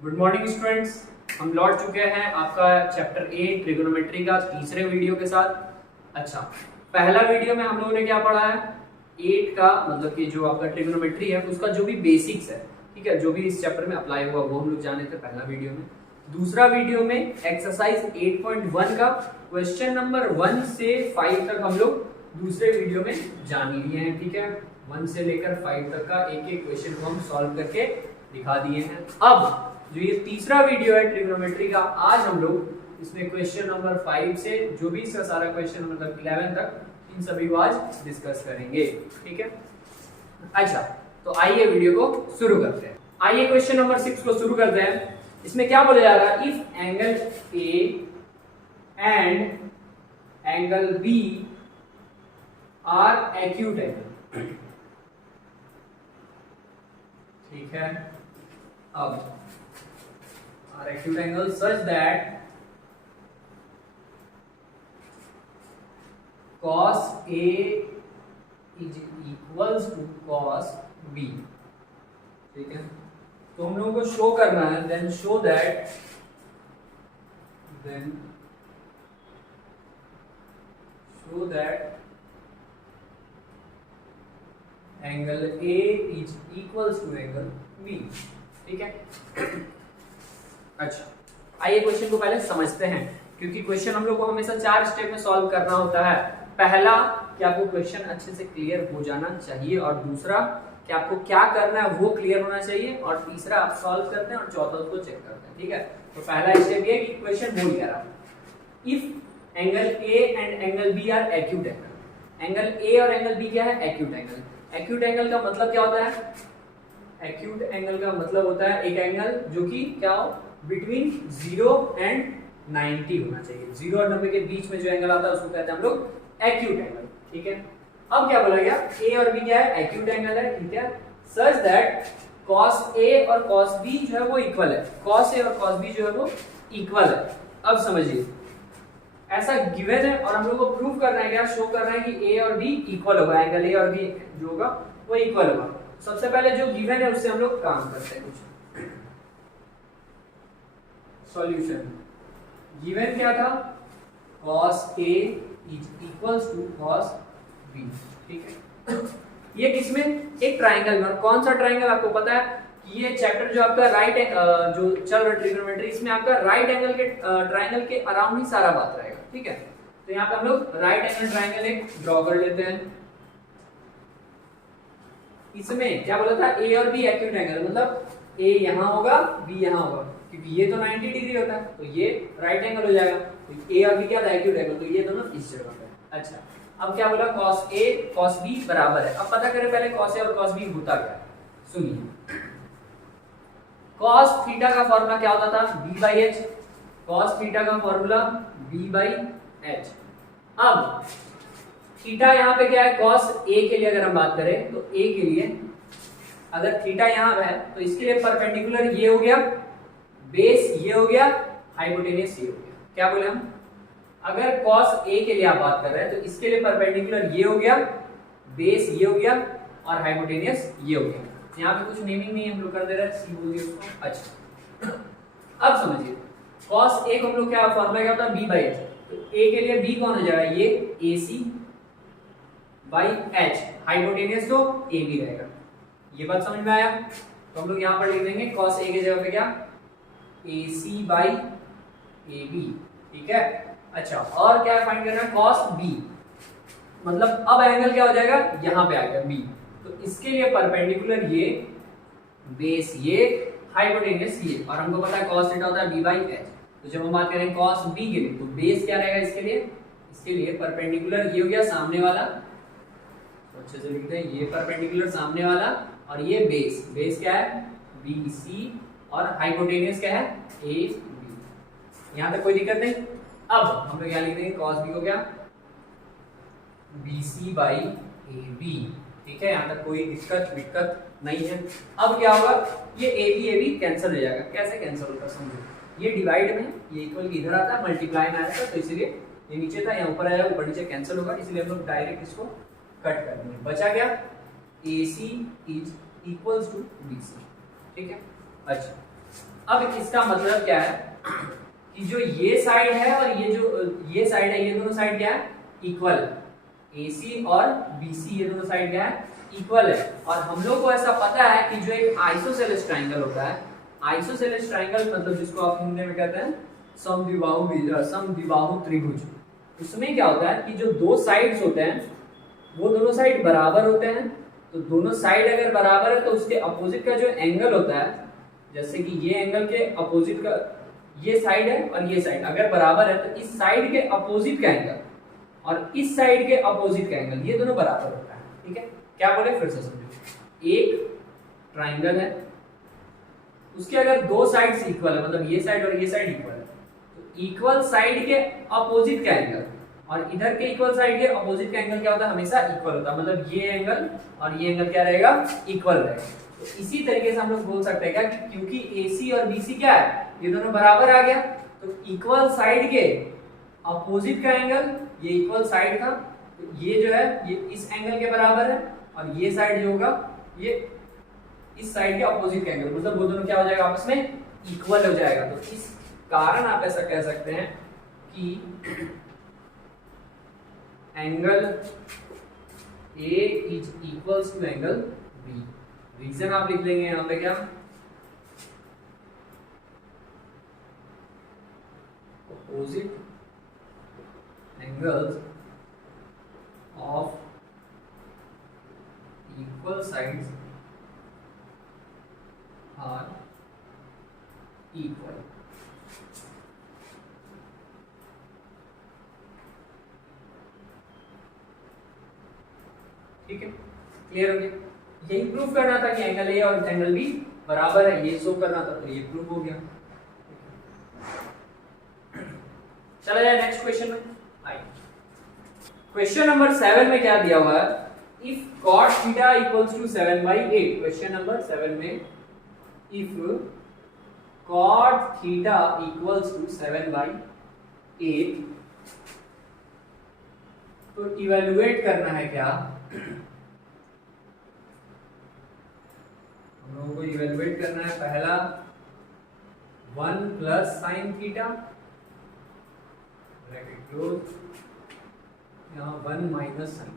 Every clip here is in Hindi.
गुड मॉर्निंग स्टूडेंट्स, हम लौट चुके हैं आपका चैप्टर 8 ट्रिगोनोमेट्री का तीसरे वीडियो के साथ। अच्छा, पहला वीडियो में हम लोगों ने क्या पढ़ा है? 8 का मतलब कि जो आपका ट्रिगोनोमेट्री है उसका जो भी बेसिक्स है, ठीक है, जो भी इस चैप्टर में अप्लाई हुआ वो हम लोग जाने थे पहला वीडियो में। दूसरा वीडियो में एक्सरसाइज 8.1 का क्वेश्चन नंबर 1 से 5 तक हम लोग दूसरे वीडियो में जान लिए हैं, ठीक है। 1 से लेकर 5 तक का एक एक क्वेश्चन को हम सॉल्व करके दिखा दिए हैं। अब जो ये तीसरा वीडियो है ट्रिग्नोमेट्री का, आज हम लोग इसमें क्वेश्चन नंबर 5 से जो भी इसका सारा क्वेश्चन मतलब 11 तक इन सभी को आज डिस्कस करेंगे, ठीक है। अच्छा, तो आइए वीडियो को शुरू करते हैं। आइए क्वेश्चन नंबर 6 को शुरू करते हैं। इसमें क्या बोला जा रहा है? If angle A and angle B are acute angle, ठीक है। अब are acute angle such that cos A is equals to cos B, ठीक है। तो हम लोगों को शो करना है, then show that angle A is equals to angle B, ठीक है। अच्छा, आइए क्वेश्चन को पहले समझते हैं, क्योंकि क्वेश्चन हम लोग को हमेशा 4 स्टेप में सॉल्व करना होता है। पहला कि आपको क्वेश्चन अच्छे से क्लियर हो जाना चाहिए, और दूसरा कि आपको क्या करना है वो क्लियर होना चाहिए, और तीसरा आप सॉल्व करते हैं, और चौथा उसको चेक करते हैं, ठीक है। तो पहला स्टेप ये कि क्वेश्चन बोल क्या रहा है? If angle A and angle B are acute angle. Angle A और एंगल बी क्या है? Acute angle. एक्यूट एंगल का मतलब क्या होता है? एक्यूट एंगल का मतलब होता है एक एंगल जो कि क्या हो, बिटवीन 0 एंड 90 होना चाहिए। 0 और 90 के बीच में जो एंगल आता है उसको कहते हैं हम लोग एक्यूट एंगल, ठीक है। अब क्या बोला गया? ए और बी क्या है? एक्यूट एंगल है, ठीक है। सच दैट cos ए और cos बी जो है वो इक्वल है। cos ए और cos बी जो है वो इक्वल है। अब समझिए, ऐसा गिवन है और हम लोग को प्रूव करना है, क्या शो करना है कि ए और बी इक्वल होगा, एंगल ए और बी जो होगा वो इक्वल होगा। सबसे पहले जो गिवन है उससे हम लोग काम करते हैं। कुछ सॉल्यूशन गिवन क्या था? cos A is equals to cos B, ठीक है। ये किसमें? एक ट्राइंगल में। और कौन सा ट्राइंगल आपको पता है कि ये चैप्टर जो आपका जो चल रहा है ट्रिग्नोमेट्री, इसमें आपका राइट एंगल के ट्राइंगल के अराउंड ही सारा बात रहेगा, ठीक है। तो यहाँ पे हम लोग राइट एंगल ट्राइंगल एक ड्रॉ कर लेते हैं। इसमें क्या बोला था? ए और बी एक्यूट एंगल, मतलब ए यहाँ होगा, बी यहाँ होगा, क्योंकि ये तो 90 डिग्री होता है, तो ये राइट एंगल हो जाएगा। तो ए और बी क्या था? एक्यूट एंगल, तो ये दोनों इस जगह पे। अच्छा, अब क्या बोला? cos A cos B बराबर है। अब पता करें पहले cos A और cos B होता क्या है। सुनिए, cos थीटा का फॉर्मूला क्या होता था? B/h। cos थीटा का फॉर्मूला B/h। अब थीटा यहाँ पे क्या है? cos A के लिए अगर हम बात करें तो A के लिए अगर थीटा यहाँ है तो इसके लिए परपेंडिकुलर ये हो गया, बेस ये हो गया, हाइपोटेनियस ये हो गया। क्या बोले हम? अगर cos A के लिए आप बात कर रहे हैं तो इसके लिए परपेंडिकुलर ये हो गया, बेस ये हो गया, और हाइपोटेनियस ये हो गया। यहाँ पे कुछ नेमिंग नहीं हम लोग कर दे रहे हैं, सी बोल दिया उसको। अच्छा, अब समझिए, cos A को हम लोग क्या फॉर्मूला क्या होता है? B/h। तो A के लिए B कौन हो जाएगा? ये AC/h, हाइपोटेनियस तो AB रहेगा। ये बात समझ में आया? तो हम लोग यहाँ पर लिख देंगे cos A की जगह पे क्या? AC/AB, ठीक है। अच्छा, और क्या फाइंड करना है? cos B, मतलब अब एंगल क्या हो जाएगा? यहाँ पे आएगा B। तो इसके लिए परपेंडिकुलर ये, बेस ये, हाइपोटेनियस ये, और हमको पता है cos थीटा होता है B/h। तो जब हम बात करें cos B के लिए, तो बेस क्या रहेगा इसके लिए? इसके लिए परपेंडिकुलर ये हो गया सामने वाला, तो अच्छे से लिखते हैं, ये परपेंडिकुलर सामने वाला, और ये बेस। बेस क्या है? BC, और हाइपोटेनियस क्या है? AB। यहाँ तक कोई दिक्कत नहीं। अब हम लोग क्या लिख देंगे? cos B को क्या? BC/AB, ठीक है। यहाँ तक कोई दिक्कत नहीं है। अब क्या होगा? ये AB कैंसिल हो जाएगा। कैसे कैंसिल होता है समझो, ये डिवाइड में ये इक्वल इधर आता है, मल्टीप्लाई में आया था, तो इसलिए ये नीचे था, यहाँ ऊपर आया, ऊपर नीचे कैंसिल होगा, इसलिए हम लोग डायरेक्ट इसको कट कर देंगे। बचा क्या? AC is equals to BC, ठीक है। अच्छा, अब इसका मतलब क्या है कि जो ये साइड है और ये साइड है, ये दोनों साइड क्या है, इक्वल। AC और BC ये दोनों साइड क्या है, इक्वल है। और हम लोग को ऐसा पता है कि जो एक आइसोसेलेस ट्रायंगल होता है, आइसोसेलेस ट्रायंगल मतलब जिसको आप हिंदी में कहते हैं समद्विबाहु त्रिभुज, उसमें क्या होता है कि जो दो साइड्स होते हैं वो दोनों साइड बराबर होते हैं। तो दोनों साइड अगर बराबर है तो उसके अपोजिट का जो एंगल होता है, जैसे कि ये एंगल के अपोजिट का ये साइड है और ये साइड अगर बराबर है तो इस साइड के अपोजिट का एंगल और इस साइड के अपोजिट का एंगल ये दोनों बराबर होता है। ठीक है, क्या बोले फिर से समझो। एक ट्राइंगल है, उसके अगर दो साइड्स इक्वल है, मतलब ये साइड और ये साइड इक्वल है, तो इक्वल साइड के अपोजिट का एंगल और इधर के इक्वल साइड के अपोजिट का एंगल क्या होता है, हमेशा इक्वल होता है। मतलब ये एंगल और ये एंगल क्या रहेगा, इक्वल रहेगा। तो इसी तरीके से हम लोग बोल सकते हैं क्या कि क्योंकि AC और BC क्या है, ये दोनों बराबर आ गया, तो इक्वल साइड के अपोजिट का एंगल, ये इक्वल साइड था, तो ये जो है ये इस एंगल के बराबर है और ये साइड जो होगा ये इस साइड के अपोजिट का एंगल, मतलब वो दोनों क्या हो जाएगा, आपस में इक्वल हो जाएगा। तो इस कारण आप ऐसा कह सकते हैं कि angle A is equals to angle B। Reason आप लिख लेंगे यहां पे क्या, opposite angles of equal sides are equal। ठीक है, क्लियर हो गया। यही प्रूफ करना था कि एंगल A और एंगल B बराबर है, ये शो करना था, तो ये प्रूफ हो गया। चला जाए नेक्स्ट क्वेश्चन में। क्वेश्चन नंबर 7 में क्या दिया हुआ है, if cot theta equals to 7/8। Question number 7 में if cot theta equals to 7/8, तो इवेलुएट करना है क्या, हम लोगों को इवेलुएट करना है पहला 1 plus sine theta bracket close, यहाँ 1 माइनस साइन,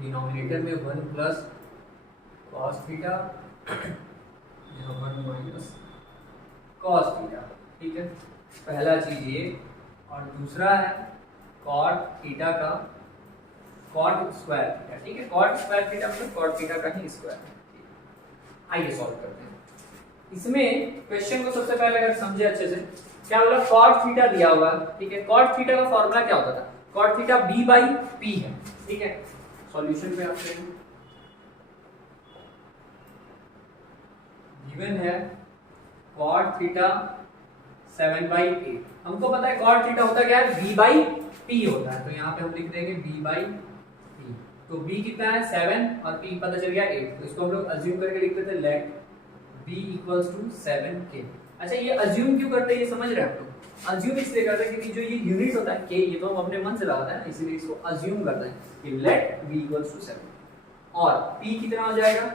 डिनोमिनेटर में 1 प्लस कॉस थीटा, यहाँ 1 माइनस कॉस थीटा। ठीक है, पहला चीज ये, और दूसरा है कॉट थीटा का कॉट स्क्वायर थीटा। ठीक है, कॉट स्क्वायर थीटा मतलब कॉट थीटा का ही स्क्वायर। आइए सॉल्व करते हैं। इसमें क्वेश्चन को सबसे पहले अगर समझे अच्छे से, क्या बोला, कॉट थीटा दिया हुआ है। ठीक है, कॉट थीटा का फॉर्मूला क्या होता था, कॉट थीटा B/P है। ठीक है, सॉल्यूशन पे आते हैं। गिवन है कॉट थीटा 7/8, हमको पता है कॉट थीटा होता क्या है, B/P होता है, तो यहाँ पे हम लिख देंगे B/P। तो B कितना है 7 और P पता चल गया 8, तो इसको हम लोग अज्यूम करके लिखते थे late B equals to 7K। अच्छा, ये अज्यूम क्यों करते हैं, ये समझ रहे हैं आप लोग। अज्यूम इसलिए करते हैं क्योंकि जो ये यूनिट होता है K, ये तो हम अपने मन से लगाते हैं, इसीलिए इसको अज्यूम करते हैं कि लेट B इक्वल्स टू 7 और P कितना हो जाएगा,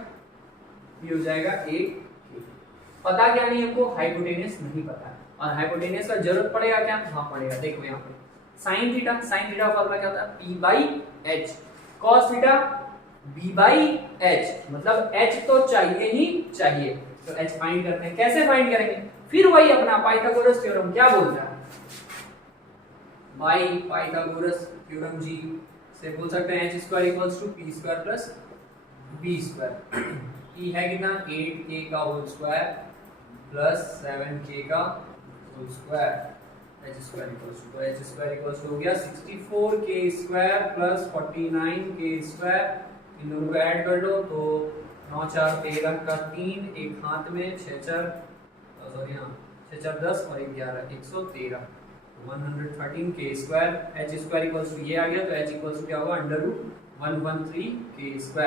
P हो जाएगा 8K। पता क्या नहीं हमको, हाइपोटेनस नहीं पता है, और हाइपोटेनस का जरूरत पड़ेगा क्या, हाँ पड़ेगा। देखो यहाँ पे साइन थीटा का फॉर्मूला क्या होता है, P/H, कॉस थीटा B/H, मतलब H तो चाहिए ही चाहिए, तो H फाइंड करते हैं। कैसे फाइंड करेंगे, फिर वही अपना पाइथागोरस थ्योरम क्या बोलता है, बाय पाइथागोरस थ्योरम जी से बोल सकते हैं H² equals to P² plus B²। P है कितना, 8K का होल स्क्वायर प्लस 7K का whole square, H² equals to हो गया 64K² प्लस 49K²। इन दोनों को ऐड कर लो तो 9 4 13 का 3, एक हाथ में 6 4 10 और 11 113, 113K²। H² इक्वल्स टू ये आ गया, तो H इक्वल्स टू क्या होगा, √113K²।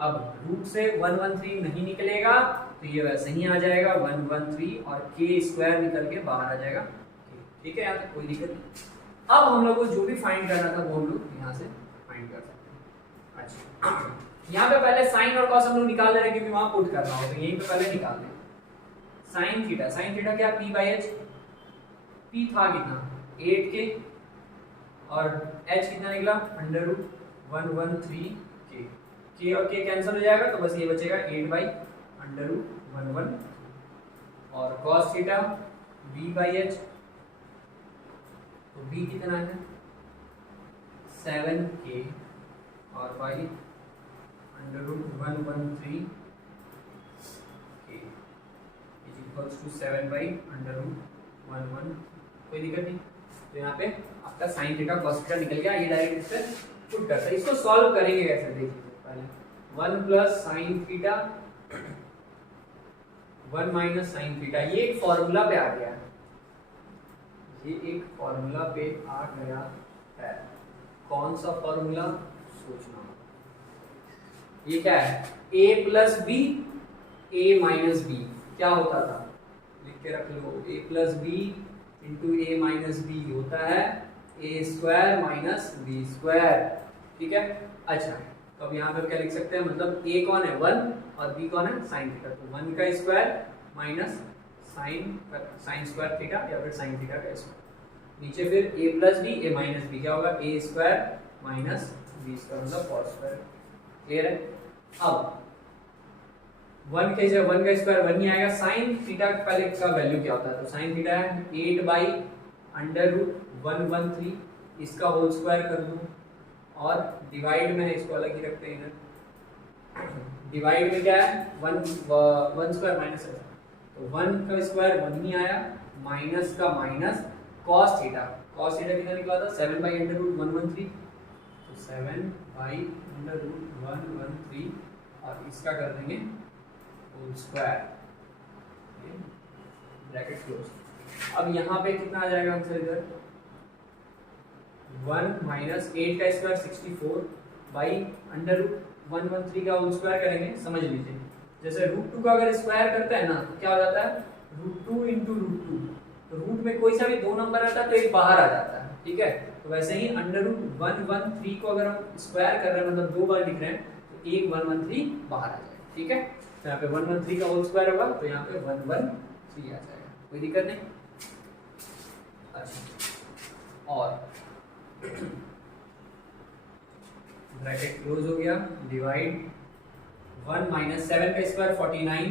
अब रूट से 113 नहीं निकलेगा तो ये वैसे ही आ जाएगा 113 और K² निकल के बाहर आ जाएगा। ठीक है, यहाँ तक कोई दिक्कत नहीं। अब हम लोग को जो भी फाइंड करना था वो हम लोग यहाँ से फाइंड कर सकते हैं। अच्छा, यहाँ पे पहले साइन और कॉस हम लोग निकाल ले रहे हैं क्योंकि वहां पुट करना हो, तो यहीं पे पहले निकाल लें। साइन थीटा क्या, p बाई एच। p था कितना 8 के और h कितना निकला अंडर रूट 113 के। k और k कैंसिल हो जाएगा तो बस ये बचेगा 8 बाई अंडर रूट 11 और cos theta b by H, तो b कितना है 7k और by under root 113 k is equals to 7 by under root 11। कोई दिक्कत नहीं, तो यहाँ पे आपका साइन थीटा cos थीटा निकल गया। ये डायरेक्ट इस पे पुट करते हैं। इसको सॉल्व करेंगे कैसे देखिए, पहले 1 plus sine theta 1 minus sine theta, ये एक फॉर्मूला पे आ गया है, ये एक फॉर्मूला पे आ गया है। कौन सा फॉर्मूला सोचना, ये क्या है a plus B a minus B, क्या होता था लिख के रख लो, a plus B into A minus B होता है A square minus B square, ठीक है। अच्छा तो अब यहाँ पर क्या लिख सकते हैं, मतलब a कौन है 1 और b कौन है साइन थीटा, तो 1 का square minus sine square theta या फिर साइन थीटा का स्क्वायर, नीचे फिर a plus B A minus B, क्या होगा a square minus B square मतलब कॉस स्क्वायर। क्लियर है। अब 1 के जगह 1 का स्क्वायर 1 ही आएगा। साइन थीटा पहले का वैल्यू क्या होता है, तो साइन थीटा है 8 बाई अंडर रूट 113, इसका होल स्क्वायर कर दूं और डिवाइड में है, इसको अलग ही रखते हैं इधर। डिवाइड में क्या है 1 स्क्वायर माइनस है, तो 1 का स्क्वायर 1 ही आया, माइनस का माइनस cos थीटा कितना निकला था 7 बाई अंडर रूट 113, तो 7 बाई अंडर रूट 113 और इसका कर देंगे होल स्क्वायर, ब्रैकेट क्लोज। अब यहाँ पे कितना आ जाएगा आंसर इधर 1 माइनस 8 का स्क्वायर 64 बाई अंडर रूट 113 का होल स्क्वायर करेंगे। समझ लीजिए जैसे रूट 2 का अगर स्क्वायर करते हैं ना तो क्या हो जाता है रूट 2 इंटू रूट 2, तो रूट में कोई सा भी 2 नंबर आता है तो एक बाहर आ जाता है, ठीक है। तो वैसे ही अंडर रूट 113 को अगर हम स्क्वायर कर रहे हैं मतलब 2 बार लिख रहे हैं तो एक 113 बाहर आ जाएगा, ठीक it है। तो यहाँ पे 113 का होल स्क्वायर होगा तो यहाँ पे 113 आ जाएगा, कोई दिक्कत नहीं। अच्छा और ब्रैकेट क्लोज हो गया, डिवाइड 1 माइनस 7 का स्क्वायर 49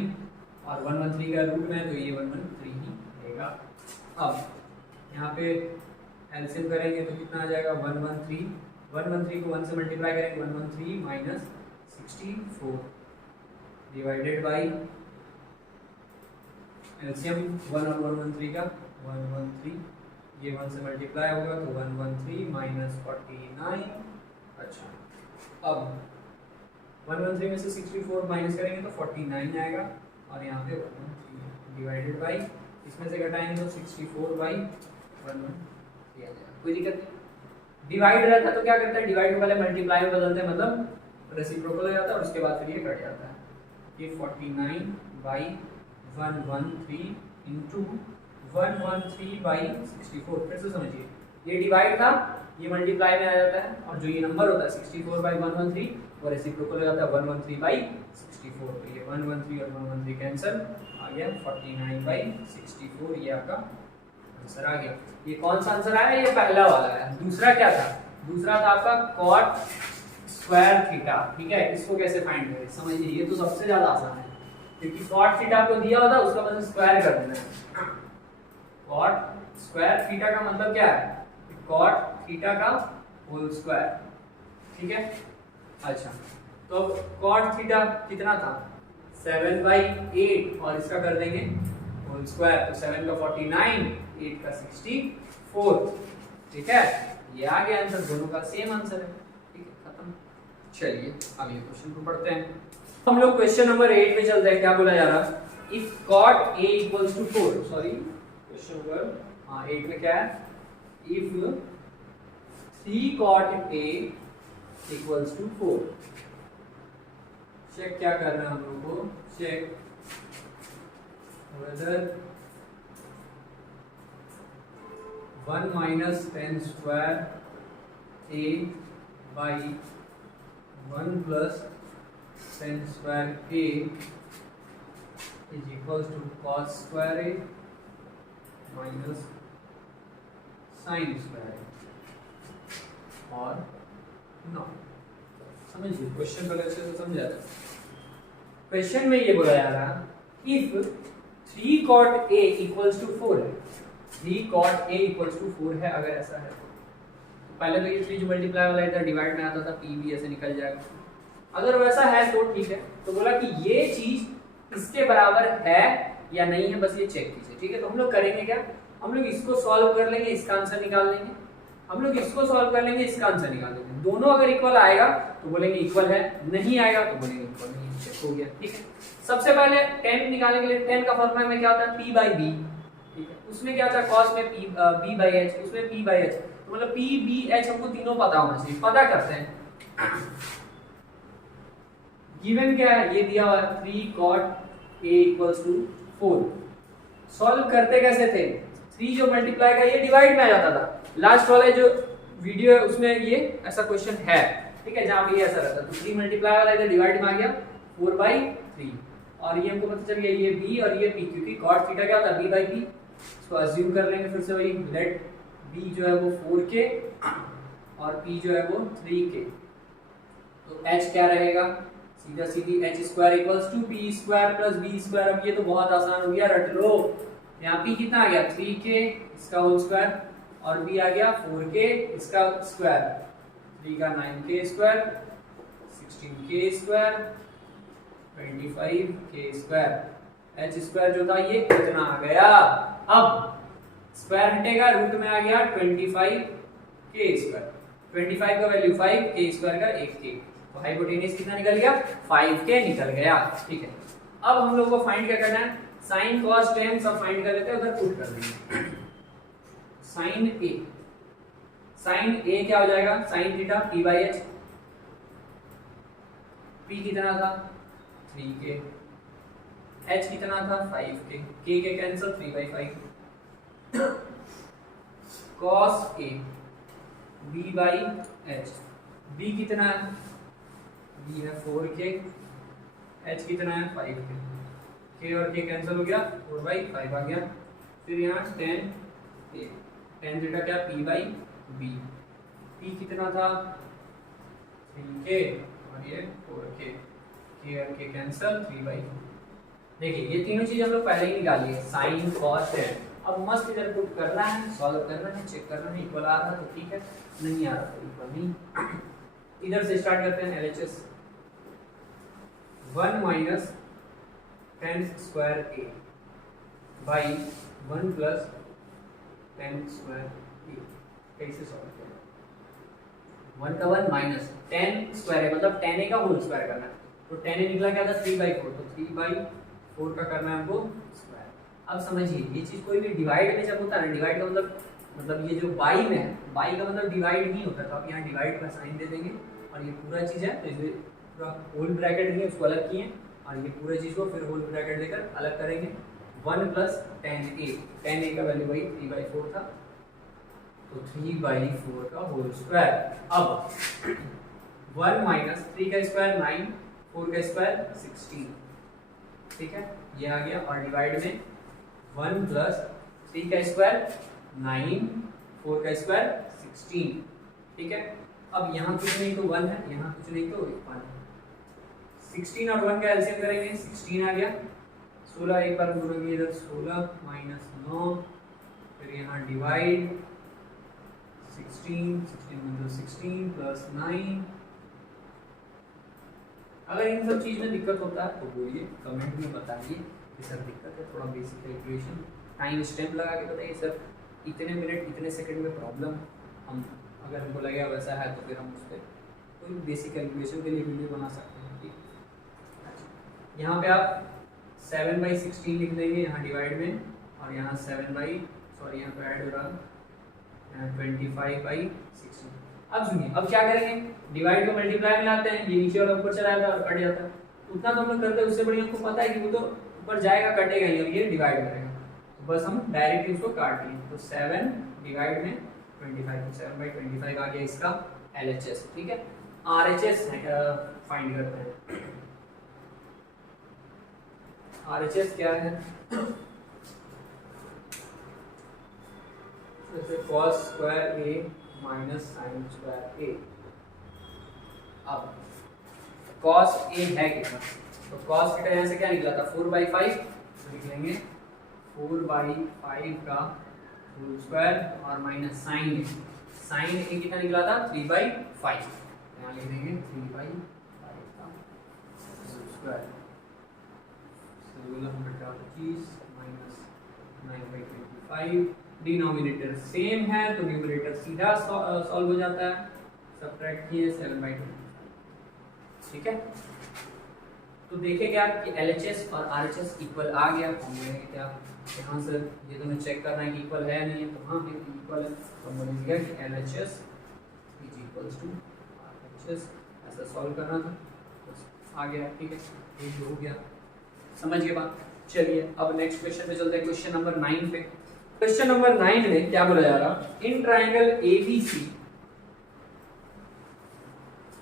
और 113 का रूट में तो ये 113 ही रहेगा। अब यहाँ पे एलसीएम करेंगे तो कितना आ जाएगा 113 को 1 से मल्टीप्लाई करेंगे 113 माइनस 64 डिवाइडेड बाई एलसीएम 1 और 113 का 113, ये 1 से मल्टीप्लाई होगा तो 113 माइनस 49। अच्छा अब 113 में से 64 माइनस करेंगे तो 49 आएगा और यहाँ पे 113 डिवाइडेड बाई इसमें से घटाएंगे तो 64 बाई 113 आ जाएगा, कोई दिक्कत नहीं। डिवाइड रहता है तो क्या करता है डिवाइड को पहले मल्टीप्लाई में बदलते हैं, मतलब रेसिप्रोकल हो जाता है और उसके बाद फिर ये कट जाता है। ये 49 बाई 113 इंटू 113 बाई 64, फिर से समझिए ये डिवाइड था ये मल्टीप्लाई में आ जाता है और जो ये नंबर होता है 64 बाई 113 वो रेसिप्रोकल हो जाता है 113 बाई 64, तो ये 113 और 113 कैंसिल आ गया 49 बाई 64, ये आपका आंसर आ गया। ये कौन सा आंसर आया, ये पहला वाला है। दूसरा क्या था, दूसरा था आपका कॉट स्क्वायर थीटा, ठीक है। इसको कैसे फाइंड करें समझिए, ये तो सबसे ज्यादा आसान है क्योंकि कॉट थीटा को दिया होता है उसका मतलब स्क्वायर कर देना है। कॉट स्क्वायर थीटा का मतलब क्या है, कॉट थीटा का होल स्क्वायर, ठीक है। अच्छा तो कॉट थीटा कितना था 7 बाई 8 और इसका कर देंगे होल स्क्वायर, तो 7 का 49 8 का 64, ठीक है। ये आ गया आंसर, दोनों का सेम आंसर है, ठीक है खत्म। चलिए अगले क्वेश्चन को पढ़ते हैं। हम लोग क्वेश्चन नंबर 8 में चलते हैं। क्या बोला जा रहा है, if cot a equals to 4, sorry question number 8 में क्या है, if 3 cot a equals to 4। Check क्या कर रहे हैं हम लोग को, check whether 1 minus 10 square a by 1 plus sin square a is equals to cos square a minus sin square a और नॉट। समझिए क्वेश्चन को अच्छे से समझा जाए। क्वेश्चन में ये बोला जा रहा है if 3 cot a equals to 4 है, 3 cot a इक्वल्स टू 4 है, अगर ऐसा है तो पहले तो ये 3 जो मल्टीप्लाई वाला इधर डिवाइड में आता था, p भी ऐसे निकल जाएगा। अगर वैसा है तो ठीक है, तो बोला कि ये चीज इसके बराबर है या नहीं है, बस ये चेक कीजिए। ठीक है, तो हम लोग करेंगे क्या, हम लोग इसको सॉल्व कर लेंगे, इसका आंसर निकाल लेंगे, हम लोग इसको सॉल्व कर लेंगे, इसका आंसर निकाल लेंगे। दोनों अगर इक्वल आएगा तो बोलेंगे इक्वल है, नहीं आएगा तो बोलेंगे इक्वल नहीं है, चेक हो गया। ठीक है, सबसे पहले tan निकालने के लिए tan का फॉर्मूला में क्या होता है, p by b। ठीक है, उसमें क्या होता है cos में b by h, उसमें p by h, तो मतलब p b h हमको तीनों पता होना चाहिए। पता करते हैं, गिवन क्या है, ये दिया हुआ है 3 cot a equals to 4। Solve करते कैसे थे, 3 जो मल्टीप्लाई का ये डिवाइड में आ जाता था। लास्ट वाला जो वीडियो है उसमें ये ऐसा क्वेश्चन है, ठीक है, जहां पे ये ऐसा रहता है। तो 3 मल्टीप्लाई वाला इधर डिवाइड में आ गया 4/3, और ये हमको पता चल गया ये b और ये p, क्योंकि cot थीटा क्या होता है b by p। इसको अज्यूम कर लेंगे फिर से वही, लेट b जो है वो 4k और p जो है वो 3k। तो h क्या रहेगा, सीधा सीधी h square equals to p square plus b square. अब ये तो बहुत आसान हो गया, रट लो। यहाँ p कितना आ गया 3k इसका होल स्क्वायर, और b आ गया 4k इसका स्क्वायर, 3 का 9k square, 16k square, 25k square. h square जो था ये कितना आ गया, अब स्क्वायर हटेगा, रूट में आ गया 25k स्क्वायर, 25 का वैल्यू 5, k स्क्वायर का 1k, तो हाइपोटेन्यूज कितना निकल गया 5k निकल गया। ठीक है, अब हम लोग को फाइंड क्या करना है, साइन कॉस टेन सब फाइंड कर लेते हैं, उधर पुट कर देंगे। साइन ए क्या हो जाएगा, sine theta p by h, p कितना था 3k, h कितना था 5k, k के cancel 3/5, cos a b by h, b कितना है, b है 4k, h कितना है 5k, k और k कैंसिल हो गया 4/5 आ गया। फिर यहाँ tan थीटा क्या p by b, p कितना था 3k और ये 4k, k और k कैंसिल 3/4। देखिए ये तीनों चीज हम लोग पहले ही निकाली है, साइन कॉस टेन। अब मस्त इधर पुट करना है, सॉल्व करना है, चेक करना है, इक्वल आ रहा तो ठीक है, नहीं आ रहा तो इक्वल नहीं। इधर से स्टार्ट करते हैं, LHS 1 minus tan square a by 1 plus tan square a, कैसे सॉल्व करें, 1 का 1 माइनस tan स्क्वायर है, मतलब tan a का होल स्क्वायर करना है, तो tan a निकला क्या था 3/4, तो 3/4 का करना है हमको स्क्वायर। अब समझिए ये चीज कोई भी डिवाइड में जब होता है ना, डिवाइड का मतलब ये जो बाई में है, बाई का मतलब डिवाइड नहीं होता, तो आप यहाँ डिवाइड का साइन दे देंगे, और ये पूरा चीज है तो इसे पूरा होल ब्रैकेट दिए उसको अलग किए, और ये पूरे चीज को फिर होल ब्रैकेट देकर अलग करेंगे। 1 प्लस tan a का वैल्यू वही 3/4 था, तो 3/4 का होल स्क्वायर। अब 1 माइनस 3 का स्क्वायर 9, 4 का स्क्वायर 16, ठीक है, ये आ गया, और डिवाइड में 1 प्लस 3 का स्क्वायर 9, 4 का स्क्वायर 16, ठीक है। अब यहाँ कुछ नहीं तो 1 है, यहाँ कुछ नहीं तो 1 है, 16 और 1 का एलसीएम करेंगे, 16 आ गया, 16 एक बार बोलोगे इधर 16 माइनस 9, फिर यहाँ डिवाइड 16 मतलब 16 प्लस 9। अगर इन सब चीज में दिक्कत होता है तो बोलिए, कमेंट में बताइए कि सर दिक्कत है, थोड़ा बेसिक कैलकुलेशन टाइम स्टैम्प लगा के बताइए सर इतने मिनट इतने सेकंड में प्रॉब्लम, हम अगर हमको लगेगा वैसा है तो फिर हम उस पर कोई बेसिक कैलकुलेशन के लिए वीडियो बना सकते हैं। ठीक, यहाँ पे आप 7/16 लिख देंगे यहाँ डिवाइड में, और यहाँ 7 यहाँ पे ऐड हो रहा है 25/16। अब सुनिए, अब क्या करेंगे, डिवाइड को मल्टीप्लाई में लाते हैं, ये नीचे वाला ऊपर चला जाता है और कट जाता है, उतना तो हम लोग करते हैं, उससे बढ़िया हमको पता है कि वो तो ऊपर जाएगा कटेगा ही, और ये डिवाइड करेगा, तो बस हम डायरेक्टली उसको काट लिए, तो 7 डिवाइड में 25, तो 7/25 आ गया इसका LHS। ठीक है, RHS फाइंड करते हैं, RHS क्या है, जैसे cos square a minus sine square a। अब cos a है कितना, तो cos थीटा यहाँ से क्या निकला था 4/5, तो लिख लेंगे 4/5 का होल स्क्वायर और माइनस साइन a कितना निकला था 3/5, यहाँ लिख देंगे 3/5 का whole square, 1625 minus 9/25, denominator same है तो न्यूमरेटर सीधा सॉल्व हो जाता है, सब्ट्रैक्ट किए 7/25, ठीक है। तो देखेंगे आप कि LHS और RHS इक्वल आ गया, हम बोलेंगे क्या यहाँ से ये तो मैं चेक करना है कि इक्वल है या नहीं है, तो हाँ इक्वल है, तो हम बोलेंगे कि LHS is equals to RHS, ऐसा सॉल्व करना था, बस आ गया, ठीक है, ये हो गया, समझ गए बात। चलिए अब नेक्स्ट क्वेश्चन पे चलते हैं, क्वेश्चन नंबर 9 पे। क्वेश्चन नंबर 9 में क्या बोला जा रहा, in triangle ABC,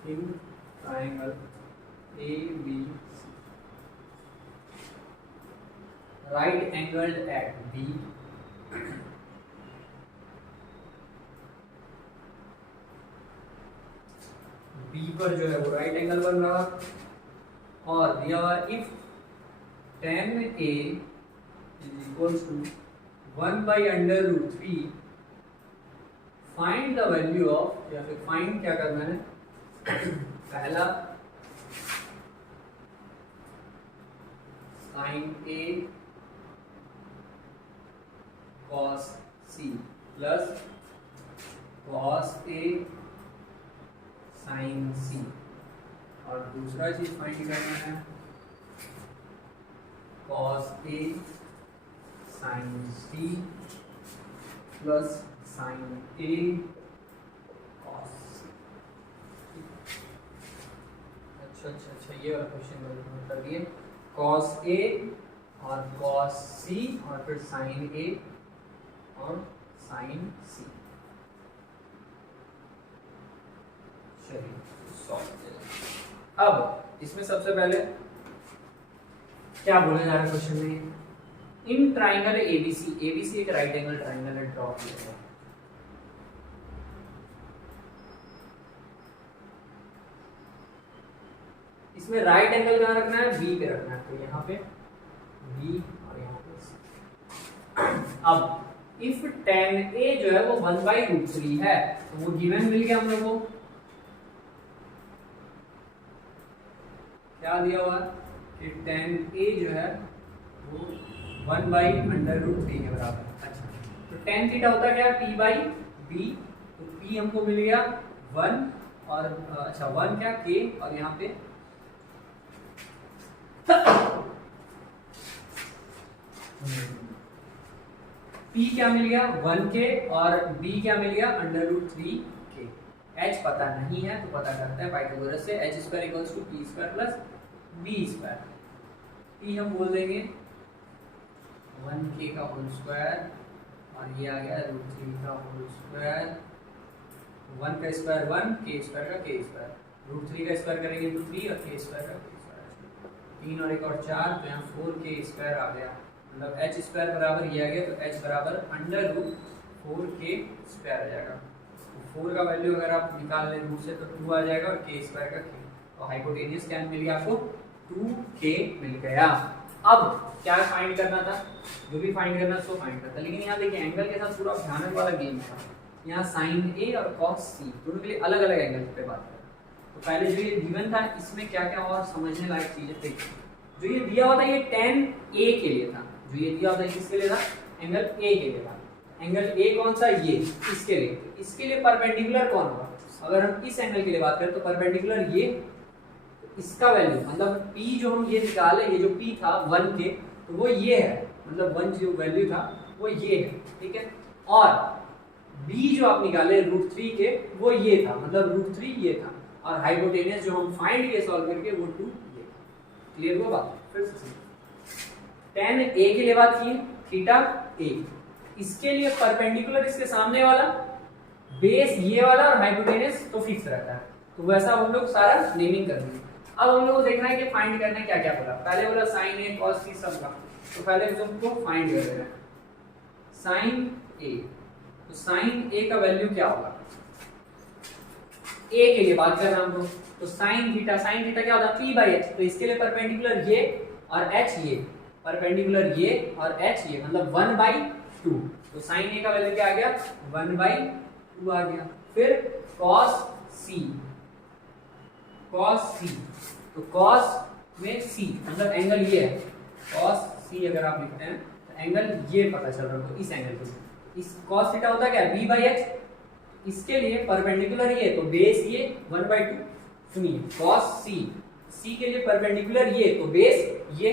in triangle ABC right angled at B पर जो है वो राइट एंगल बन रहा, और दिया हुआ if tan A is equals to 1/√3, find the value of, या फिर फाइंड क्या करना है, पहला sin A cos C plus cos A sin C, और दूसरा चीज फाइंड करना है cos A sin C plus sin A cos C। अच्छा ये वाला क्वेश्चन कर दिए, cos A और cos C और फिर sin A और sin C। चलिए सॉल्व। अब इसमें सबसे पहले क्या बोला जा रहा है क्वेश्चन में, इन ट्राइंगल ABC एक राइट एंगल ट्राइंगल है, ड्रॉ किया है, इसमें राइट एंगल कहाँ रखना है, B पे रखना है, तो यहाँ पे B और यहाँ पे C। अब इफ tan A जो है वो 1/√3 है, तो वो गिवन मिल गया हम लोग को, क्या दिया हुआ कि tan A जो है वो 1/√3 के बराबर है। अच्छा, तो tan थीटा होता क्या है P/B, तो P हमको मिल गया 1, और अच्छा 1 क्या K, और यहाँ पे P क्या मिल गया 1K, और B क्या मिल गया √3K। H पता नहीं है तो पता करते हैं पाइथागोरस से, h² = P² plus B²। P हम बोल देंगे 1K का होल स्क्वायर, और ये आ गया √3 का होल स्क्वायर, 1 का स्क्वायर 1, K² का K², √3 का स्क्वायर करेंगे तो 3, और K² का K², 3 और 1 और 4, तो यहाँ 4K² आ गया, मतलब h² बराबर ये आ गया, तो h बराबर √4K² आ जाएगा। तो 4 का वैल्यू अगर आप निकाल लें रूट से तो 2 आ जाएगा, और K² का K, और हाइपोटेनियस क्या मिल गया आपको 2K मिल गया। अब क्या फाइंड करना था, जो भी फाइंड करना सो फाइंड करता, लेकिन यहाँ देखिए एंगल के साथ पूरा भयानक वाला गेम था, यहाँ sin A और cos C दोनों के लिए अलग अलग एंगल पे बात करें। तो पहले जो ये गिवन था इसमें क्या क्या और समझने लायक चीजें थी, जो ये दिया हुआ था ये tan A के लिए था, जो ये दिया होता है किसके लिए था, एंगल A के लिए था। एंगल A कौन सा, ये इसके लिए, तो इसके लिए परपेंडिकुलर कौन होगा, अगर हम इस एंगल के लिए बात करें तो परपेंडिकुलर ये, तो इसका वैल्यू मतलब P जो हम ये निकाले, ये जो P था 1K, तो वो ये है, मतलब 1 जो वैल्यू था वो ये है, ठीक है, और B जो आप निकाले √3K वो ये था, मतलब √3 ये था, और हाइपोटेनियस जो हम फाइंड किए सॉल्व करके वो 2 ये था। क्लियर हुआ बात, फिर से tan A के लिए बात की, थीटा A, इसके लिए परपेंडिकुलर इसके सामने वाला, बेस ये वाला, और हाइपोटेनियस तो फिक्स रहता है, तो वैसा हम लोग सारा नेमिंग कर देंगे। अब हम लोग को देखना है कि फाइंड करना है क्या क्या बोला। पहले बोला sin a cos c सब का, तो पहले हमको फाइंड कर लेना है sin a। तो sin a का वैल्यू क्या होगा, a के लिए बात कर रहे हैं हम लोग, तो sin थीटा क्या होता है p/h। तो इसके लिए परपेंडिकुलर ये और h ये, परपेंडिकुलर ये और h ये, मतलब 1/2। तो sin a का वैल्यू क्या आ गया 1/2 आ गया। फिर cos c, तो cos में c मतलब एंगल ये है, cos c अगर आप लिखते हैं तो एंगल ये पता चल रहा है, तो इस एंगल को, इस cos थीटा होता क्या है b/h, इसके लिए परपेंडिकुलर ये तो बेस ये 1/2। सुनिए cos c के लिए परपेंडिकुलर ये तो बेस ये,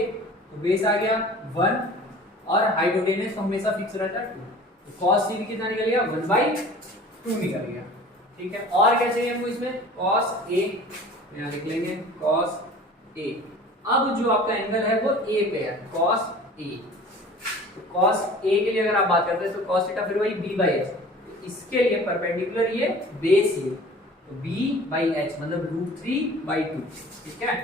तो बेस आ गया 1 और हाइपोटेनस हमेशा फिक्स रहता है 2, तो cos c भी कितना निकल गया 1/2 निकल गया। ठीक है, और क्या चाहिए हमको इसमें cos a, यहाँ लिख लेंगे cos a। अब जो आपका एंगल है वो a पे है, cos a। तो cos a के लिए अगर आप बात करते हैं तो cos थीटा फिर वही b/h, इसके लिए परपेंडिकुलर ये बेस ये, तो b/h मतलब √3/2। ठीक है,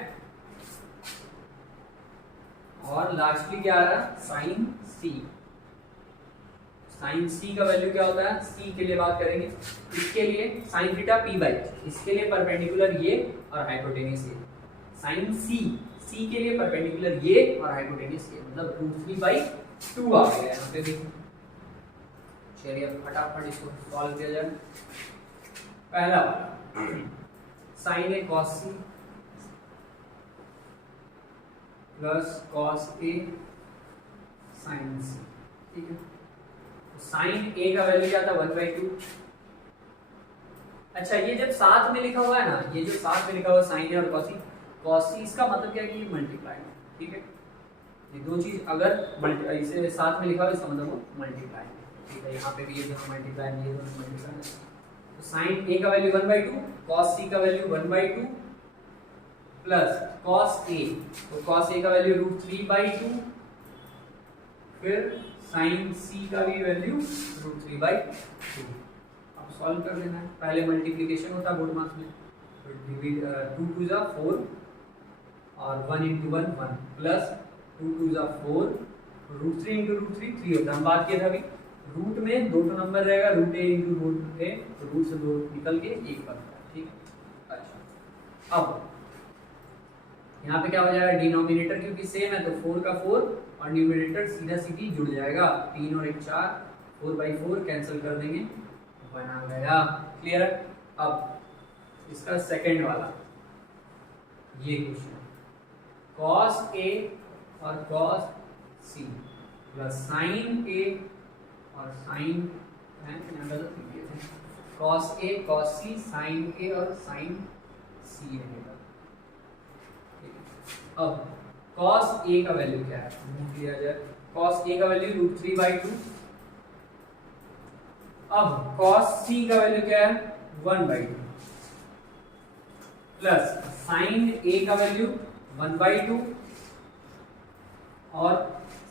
और लास्टली क्या आ रहा है sin c। sin c का वैल्यू क्या होता है, c के लिए बात करेंगे, इसके लिए sin थीटा p/h, इसके लिए परपेंडिकुलर ये और हाइपोटेनस ये, sin c के लिए परपेंडिकुलर ये और हाइपोटेनस ये, मतलब √3/2 आ गया यहाँ पे भी। चलिए अब फटाफट इसको सॉल्व किया जाए। पहला वाला sin a cos c plus cos a sin c। ठीक है, sin a का वैल्यू क्या था 1/2। अच्छा, ये जब साथ में लिखा हुआ है ना, ये जो साथ में लिखा हुआ sin a और cos c, इसका मतलब क्या है कि ये मल्टीप्लाई है। ठीक है, ये दो चीज अगर इसे साथ में लिखा हुआ है इसका मतलब वो मल्टीप्लाई है। ठीक है, यहाँ पे भी ये दोनों मल्टीप्लाई है, ये दोनों मल्टीप्लाई है। तो sin a का वैल्यू 1/2, cos c का वैल्यू 1/2 प्लस cos a, तो cos a का वैल्यू √3/2, फिर sin c का भी वैल्यू √3/2। अब सॉल्व कर लेना है, पहले मल्टीप्लिकेशन होता है बोर्ड मार्क्स में, तो 2 2 4 और 1 × 1 1 प्लस 2 2 4 √3 × √3 3 होता है। हम बात किए थे अभी, रूट में दो नंबर रहेगा, √a × √a, तो रूट से दो निकल के एक बनता है। ठीक है, अच्छा अब यहाँ पे क्या हो जाएगा, डिनोमिनेटर क्योंकि सेम है तो 4 का 4 और न्यूमरेटर सीधा सीधी जुड़ जाएगा, 3 और 1 4, 4/4 कैंसिल कर देंगे, बना गया। क्लियर है। अब इसका सेकंड वाला ये क्वेश्चन, cos a और cos c plus sin a और sin cos a cos c sin a और sin c रहेगा। अब cos a का वैल्यू क्या है, मूव किया जाए, cos a का वैल्यू √3/2। अब cos c का वैल्यू क्या है 1/2 प्लस sin a का वैल्यू 1/2 और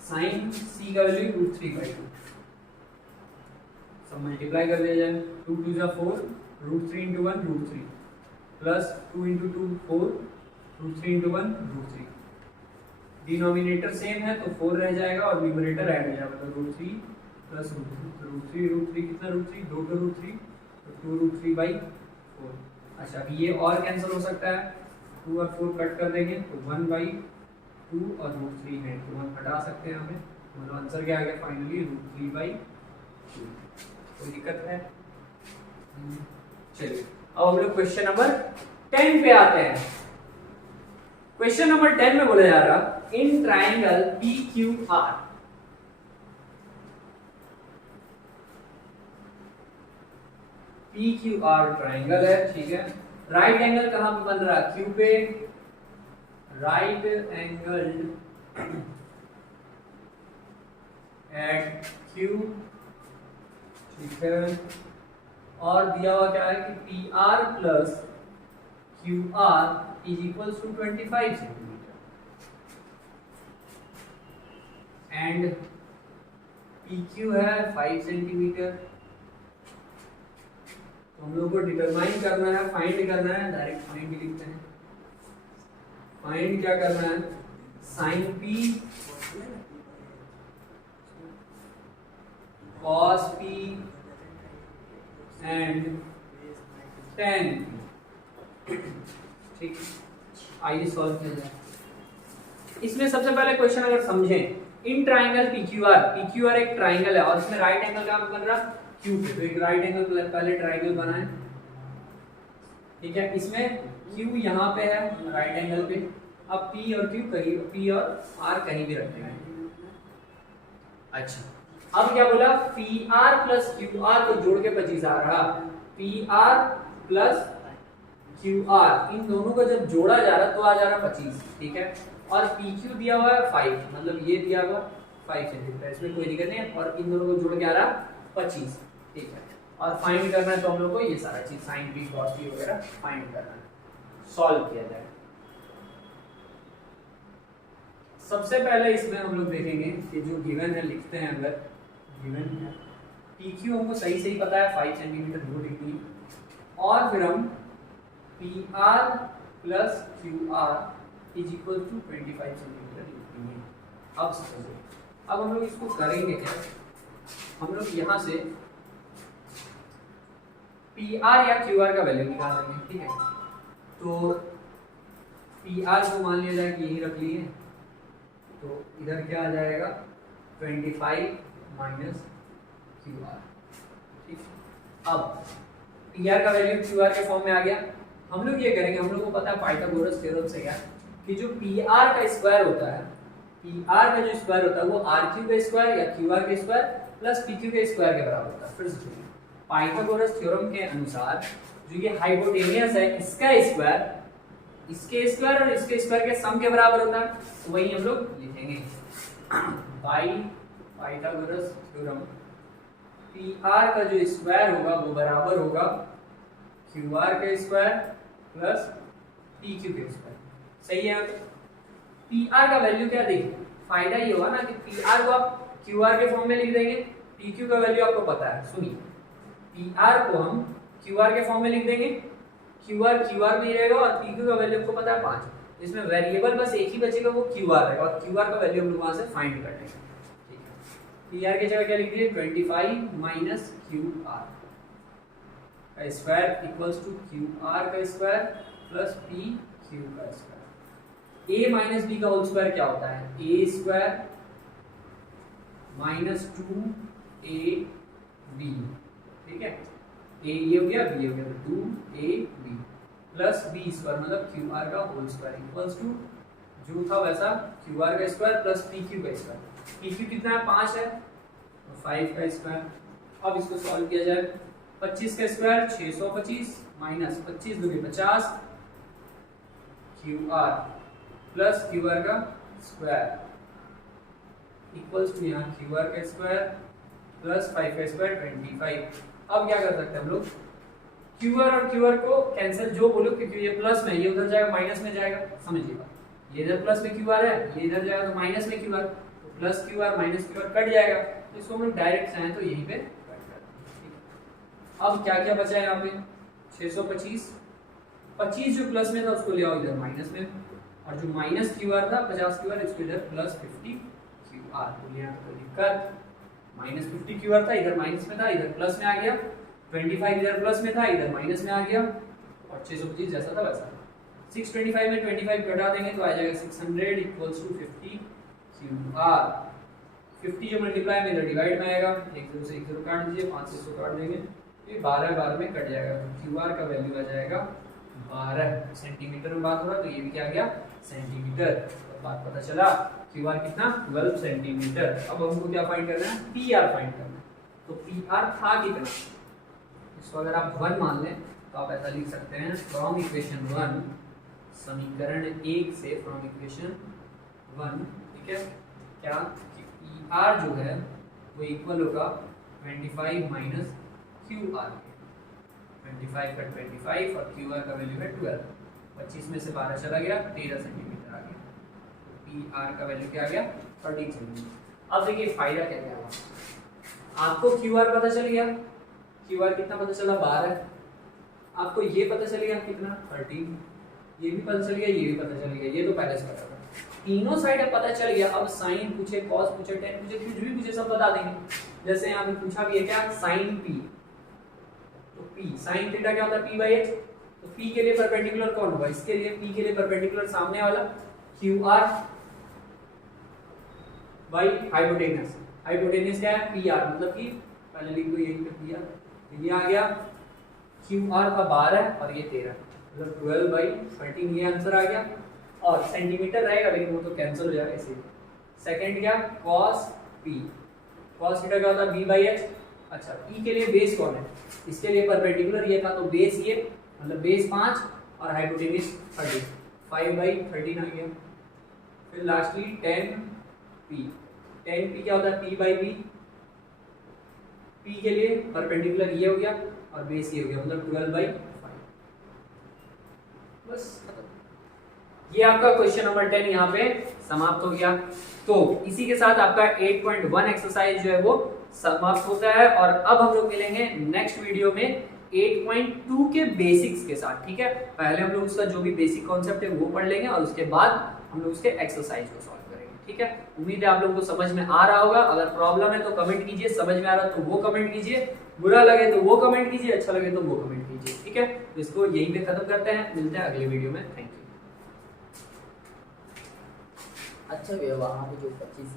sin c का वैल्यू √3/2। सब मल्टीप्लाई कर दिया जाए, 2 2 4 √3 × 1 √3 प्लस 2 × 2 4 √3 × 1 √3। डिनोमिनेटर सेम है तो 4 रह जाएगा और न्यूमरेटर ऐड हो जाएगा, तो √3 प्लस √3 कितना √3 2 का √3, तो 2 √3/4। अच्छा, अभी ये और कैंसिल हो सकता है, 2 और 4 कट कर देंगे तो 1/2 और √3 है तो 1 हटा सकते हैं यहाँ पे, मतलब आंसर क्या आ गया फाइनली √3/2। कोई दिक्कत है? चलिए अब हम लोग क्वेश्चन नंबर 10 पे आते हैं। क्वेश्चन नंबर 10 में बोला जा रहा, इन ट्राइंगल PQR ट्राइंगल है। ठीक है, राइट एंगल कहां पे बन रहा है, Q पे, राइट एंगल एट Q। ठीक है, और दिया हुआ क्या है कि PR plus QR is equal to 25 centimetre and PQ है 5 सेंटीमीटर। तो हम लोग को डिटरमाइन करना है, फाइंड करना है, डायरेक्ट फाइंड लिखते हैं। फाइंड क्या करना है, sine P cos P and tan P. ठीक, आइए सॉल्व किया जाए। इसमें सबसे पहले क्वेश्चन अगर समझें, इन ट्राइंगल PQR एक ट्राइंगल है और इसमें राइट एंगल कहाँ पे बन रहा, Q पे, तो एक राइट एंगल पहले ट्राइंगल बनाए। ठीक है, इसमें Q यहाँ पे है राइट एंगल पे, अब P और Q कहीं, P और R कहीं भी रख देंगे। अच्छा, अब क्या बोला, PR प्लस QR को जोड़ के 25 आ रहा, PR प्लस QR इन दोनों को जब जोड़ा जा रहा तो आ जा रहा 25। ठीक है, और PQ दिया हुआ है 5, मतलब ये दिया हुआ 5 सेंटीमीटर, इसमें कोई दिक्कत नहीं है, और इन दोनों को जोड़ के आ रहा 25। ठीक है, और फाइंड करना है तो हम लोग को ये सारा चीज साइन पी कॉस पी वगैरह फाइंड करना है, सॉल्व किया जाए। सबसे पहले इसमें हम लोग देखेंगे कि जो गिवन है, लिखते हैं अगर गिवन है PQ हमको सही सही पता है 5 सेंटीमीटर 2 डिग्री, और फिर हम PR plus QR is equal to 25 centimetre लिखेंगे। अब समझो, अब हम लोग इसको करेंगे क्या, हम लोग यहाँ से PR या QR का वैल्यू निकाल देंगे। ठीक है, तो PR को मान लिया जाए कि यही रख लिए, तो इधर क्या आ जाएगा 25 माइनस QR। ठीक, अब PR का वैल्यू QR के फॉर्म में आ गया। हम लोग ये करेंगे, हम लोग को पता है पाइथागोरस थ्योरम से क्या कि जो PR का स्क्वायर होता है, PR का जो स्क्वायर होता है वो RQ का स्क्वायर या QR का स्क्वायर प्लस PQ के स्क्वायर के बराबर होता है। फिर से पाइथागोरस थ्योरम के अनुसार जो ये हाइपोटेनियस है इसका स्क्वायर इसके स्क्वायर और इसके स्क्वायर के सम के बराबर होता है, तो वही हम लोग लिखेंगे बाय पाइथागोरस थ्योरम PR का जो स्क्वायर होगा वो बराबर होगा QR का स्क्वायर प्लस PQ के स्क्वायर। सही है, PR का वैल्यू क्या देखिए, फायदा ये होगा ना कि PR को आप QR के फॉर्म में लिख देंगे, PQ का वैल्यू आपको पता है। सुनिए, PR को हम QR के फॉर्म में लिख देंगे, QR में ही रहेगा, और PQ का वैल्यू आपको पता है 5, इसमें वेरिएबल बस एक ही बचेगा वो QR रहेगा, और QR का वैल्यू हम लोग वहां से फाइंड कर लेंगे। ठीक है, PR की जगह क्या लिख दिए 25 माइनस QR का स्क्वायर इक्वल्स टू QR का स्क्वायर प्लस PQ का स्क्वायर। A माइनस बी का होल स्क्वायर क्या होता है, A स्क्वायर माइनस 2AB। ठीक है, A ये हो गया, B हो गया, तो 2AB प्लस B स्क्वायर मतलब QR का होल स्क्वायर इक्वल्स टू जो था वैसा QR का स्क्वायर प्लस PQ का स्क्वायर। PQ कितना है 5 है, तो 5 का स्क्वायर। अब इसको सॉल्व किया जाए, 25 का स्क्वायर 625 माइनस 25 दूनी 50 QR प्लस QR का स्क्वायर इक्वल्स टू यहाँ QR का स्क्वायर प्लस 5 का स्क्वायर 25। अब क्या कर सकते हैं हम लोग, QR और QR को कैंसिल, जो बोलो क्योंकि ये प्लस में, ये उधर जाएगा माइनस में जाएगा, समझिएगा, ये इधर प्लस में QR है, ये इधर जाएगा तो माइनस में QR, तो plus QR minus QR cut जाएगा, तो इसको हम लोग डायरेक्ट चाहें तो यहीं पे कट कर देंगे। अब क्या क्या बचा है यहाँ पे 625, 25 जो प्लस में था उसको ले आओ इधर माइनस में, और जो माइनस QR था 50 QR इसको इधर प्लस 50 QR तो यहाँ कोई दिक्कत, माइनस 50 QR था इधर माइनस में था इधर प्लस में आ गया, 25 इधर प्लस में था इधर माइनस में आ गया, और 625 जैसा था वैसा। 625 में 25 घटा देंगे तो आ जाएगा 600 इक्वल्स टू 50 QR। 50 जो मल्टीप्लाई में इधर डिवाइड में आएगा, 1 0 से 1 0 काट दीजिए, 5 से 100 काट देंगे, ये 12 12 में कट जाएगा, तो QR का वैल्यू आ जाएगा 12 सेंटीमीटर में बात हो रहा, तो ये भी क्या आ गया सेंटीमीटर। तो बात पता चला QR कितना 12 सेंटीमीटर। अब हमको क्या फाइंड करना है, PR फाइंड करना है। तो PR था कितना, इसको अगर आप 1 मान लें तो आप ऐसा लिख सकते हैं फ्रॉम इक्वेशन 1, समीकरण 1 से फ्रॉम इक्वेशन 1, ठीक है, क्या PR जो है वो इक्वल होगा 25 माइनस QR, 25 का 25 और QR का वैल्यू है 12, 25 में से 12 चला गया 13 सेंटीमीटर आ गया, PR का वैल्यू क्या आ गया 13 सेंटीमीटर। अब देखिए फायदा क्या क्या हुआ, आपको QR पता चल गया, QR कितना पता चला 12, आपको ये पता चल गया कितना 13, ये भी पता चल गया, ये भी पता चल गया, ये तो पहले से पता था। तीनों साइड अब पता चल गया। अब साइन पूछे, कॉस पूछे, टेन पूछे, कुछ भी पूछे सब बता देंगे। जैसे यहाँ पे पूछा भी है क्या, साइन पी, तो पी साइन थीटा क्या होता है, पी बाई एच। तो पी के लिए परपेंडिकुलर कौन होगा, इसके लिए पी के लिए परपेंडिकुलर सामने वाला Q R by hypotenuse. Hypotenuse क्या है, पी आर, मतलब कि पहले लिख दो यहीं पे पी आर, ये आ गया क्यू आर का 12 और ये 13, मतलब 12/13, ये आंसर आ गया। और सेंटीमीटर रहेगा लेकिन वो तो कैंसिल हो जाएगा इसीलिए। सेकंड क्या, cos p, cos थीटा क्या होता है, b बाई एच। अच्छा, e के लिए बेस कौन है, इसके लिए परपेंडिकुलर ये था तो बेस ये, मतलब बेस 5 और हाइपोटेनस 30, 5/13 आ गया। फिर लास्टली 10p, 10p क्या होता है, p बाई b, p के लिए परपेंडिकुलर ये हो गया और बेस ये हो गया, मतलब 12/5। बस खत्म। ये आपका क्वेश्चन नंबर 10 यहाँ पे समाप्त हो गया। तो इसी के साथ आपका 8.1 एक्सरसाइज जो है वो समाप्त होता है। और अब हम लोग मिलेंगे नेक्स्ट वीडियो में 8.2 के बेसिक्स के साथ, ठीक है। पहले हम लोग उसका जो भी बेसिक कॉन्सेप्ट है वो पढ़ लेंगे और उसके बाद हम लोग उसके एक्सरसाइज को सॉल्व करेंगे, ठीक है। उम्मीद है आप लोगों को समझ में आ रहा होगा। अगर प्रॉब्लम है तो कमेंट कीजिए, समझ में आ रहा तो वो कमेंट कीजिए, बुरा लगे तो वो कमेंट कीजिए, अच्छा लगे तो वो कमेंट कीजिए, ठीक है। तो इसको यहीं पे खत्म करते हैं, मिलते हैं अगले वीडियो में। Thank you. अच्छा भैया वहाँ पे जो 25